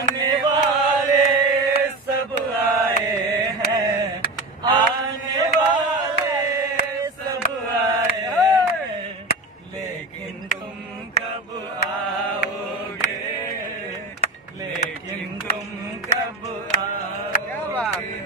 आने वाले सब आए हैं, आने वाले सब आए हैं, लेकिन तुम कब आओगे, लेकिन तुम कब आओगे।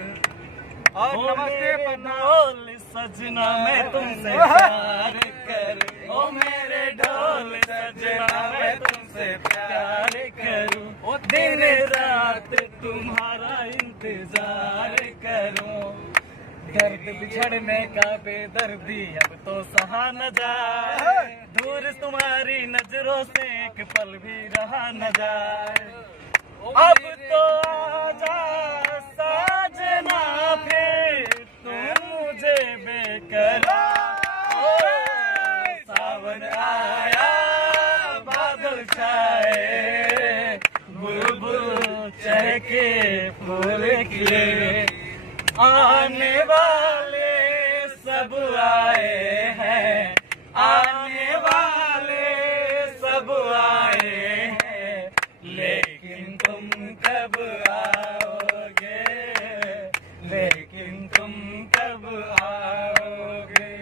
और नमस्ते ढोल सजना मैं तुमसे प्यार करूं, ओ मेरे ढोल सजना मैं तुमसे प्यार करूं, ओ दिन रात तुम्हारा इंतजार करूं। दर्द बिछड़ने का बेदर्दी अब तो सहा न जाए, दूर तुम्हारी नजरों से एक पल भी रहा न जाए। अब तो आजा साजना फिर तुम मुझे बेकरार, सावन आया बादल छाए, बुलबुल चहके फूल खिले, आने वाले सब आए हैं, आने वाले सब आए हैं, लेकिन तुम कब आओगे, लेकिन तुम कब आओगे।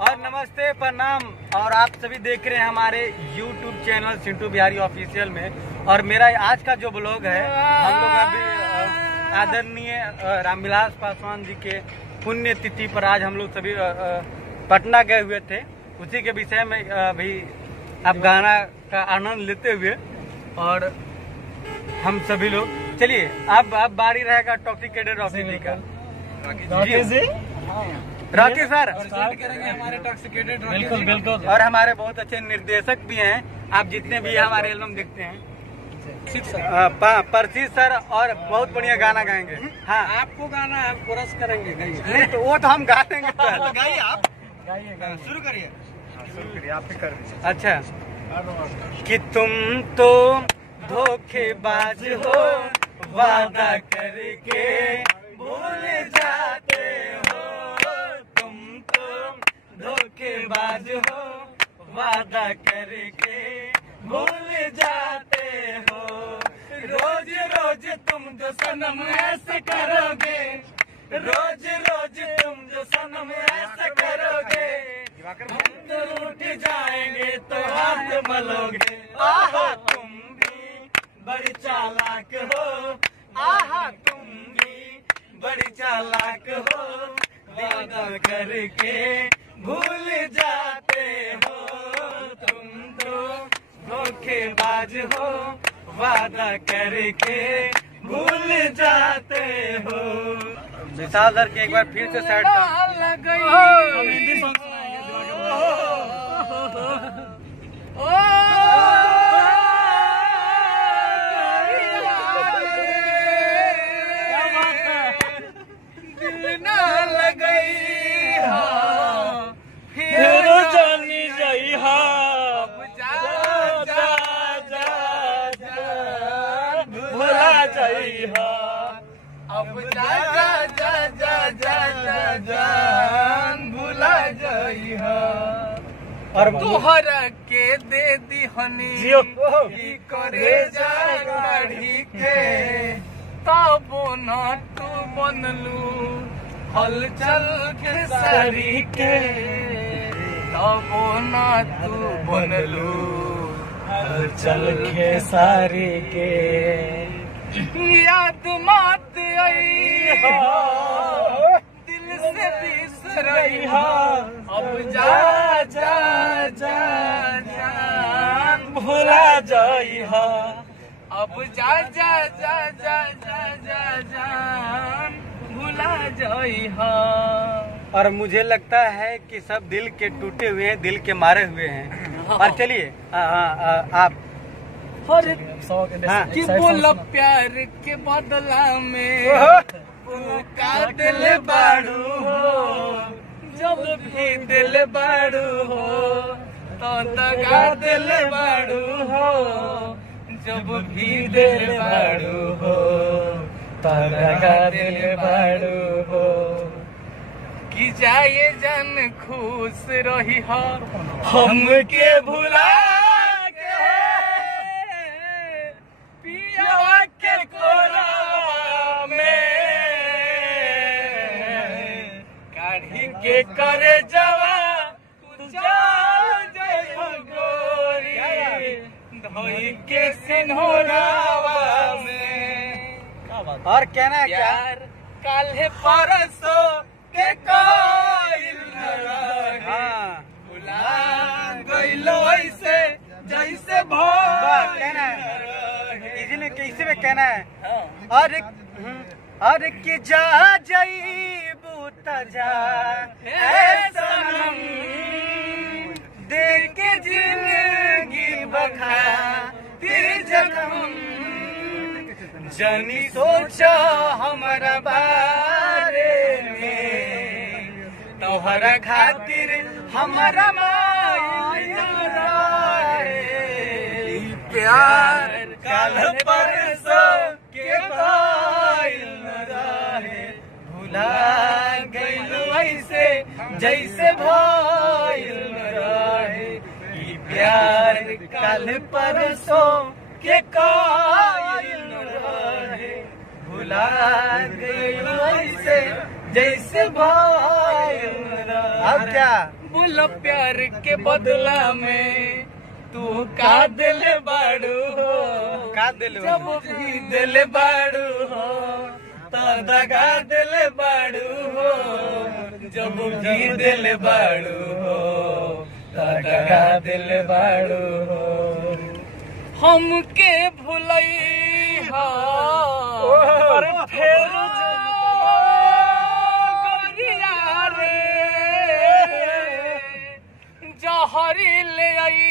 और नमस्ते प्रणाम। और आप सभी देख रहे हैं हमारे YouTube चैनल सिंटू बिहारी ऑफिशियल में। और मेरा आज का जो ब्लॉग है, हम लोग अभी आदरणीय रामविलास पासवान जी के पुण्य तिथि पर आज हम लोग सभी पटना गए हुए थे। उसी के विषय में भी आप गाना का आनंद लेते हुए और हम सभी लोग, चलिए अब बारी रहेगा टॉक्सिकेटेड रॉकी जी का। रॉकी सर करेंगे हमारे टॉक्सिकेटेड। बिल्कुल बिल्कुल। और हमारे बहुत अच्छे निर्देशक भी हैं, आप जितने भी हमारे एल्बम देखते हैं, परसी सर, और बहुत बढ़िया गाना गाएंगे। हाँ, आपको गाना आप कोरस करेंगे, नहीं तो वो तो हम गा देंगे। गाइए आप, गाइए, शुरू करिए। शुरू करिए, आप ही कर दीजिए। अच्छा, कि तुम तो धोखेबाज हो, वादा करके भूल जाते हो, तुम तो धोखेबाज हो, वादा करके भूल जाते हो, रोज रोज तुम जो सनम ऐसे करोगे, रोज रोज तुम जो सनम ऐसे करोगे, हम तो रूठ जाएंगे तो हाथ मलोगे। आहा तुम भी बड़ी चालाक हो, आहा तुम भी बड़ी चालाक हो, वादा करके भूल जाते हो, तुम तो धोखेबाज हो, वादा करके भूल जाते हो। विशाल सर के एक बार फिर से साइड हिंदी सॉन्ग अब जा जा जा जा जा जा जान भुला जाइहा, और तोहरा के दे दी हनी की करे जा गाड़ी के, तब न तू बनलू हलचल के सारी के, तब न तू बनलू हलचल के सारी के। याद मत आई हो, दिल से बिसरई हो, अब जा जा जा जान भुला जाई हो, अब जा जा जा जा जा जा जान भुला जाई हो। और मुझे लगता है कि सब दिल के टूटे हुए हैं, दिल के मारे हुए हैं। और चलिए आप कि बोला प्यार के बदला में का दिल बाड़ू हो, जब भी दिल बाड़ू हो तो दगा दिल बाड़ू हो, जब भी दिल बाड़ू हो तो दगा दिल बाड़ू हो। कि जाए जन खुश रही हो, हम के भुला के पिया के करे जवा गोरी धोई के सिन्होरावा में। और कहना है क्या? काल्हे परसों के कोई भुला गइलो ऐसे जैसे कहना है इसीलिए किसी में कहना है और कि जा जईबू तजा सनम देख के जिंदगी बखा तेरे जख्म जनी सोचा हमारा बारे में तोहरा खातिर हमारा माया प्यार काल परसों के भुला गइलो ऐसे जैसे भइल रहे प्यार काल परसों के भुला गइलो ऐसे जैसे भइल रहे। अब क्या बोलो प्यार के बदला में तू का दिल बाड़ू हो का दिल जब भी दिल बाड़ू हो तो दगा दिल बाड़ू हो जब भी दिल बाड़ू हो तो दगा दिल बाड़ू हो। हमके भुलई हो फिर गोरिया रे जहरी ले आई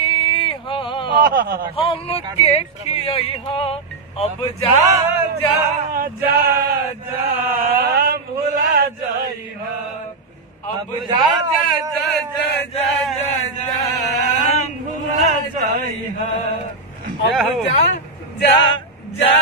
हम के खियई हो अब जा जा जा जा भुला जाई हो अब जा जा जा जा जा जा जा भुला जाई हो अब जा जा जा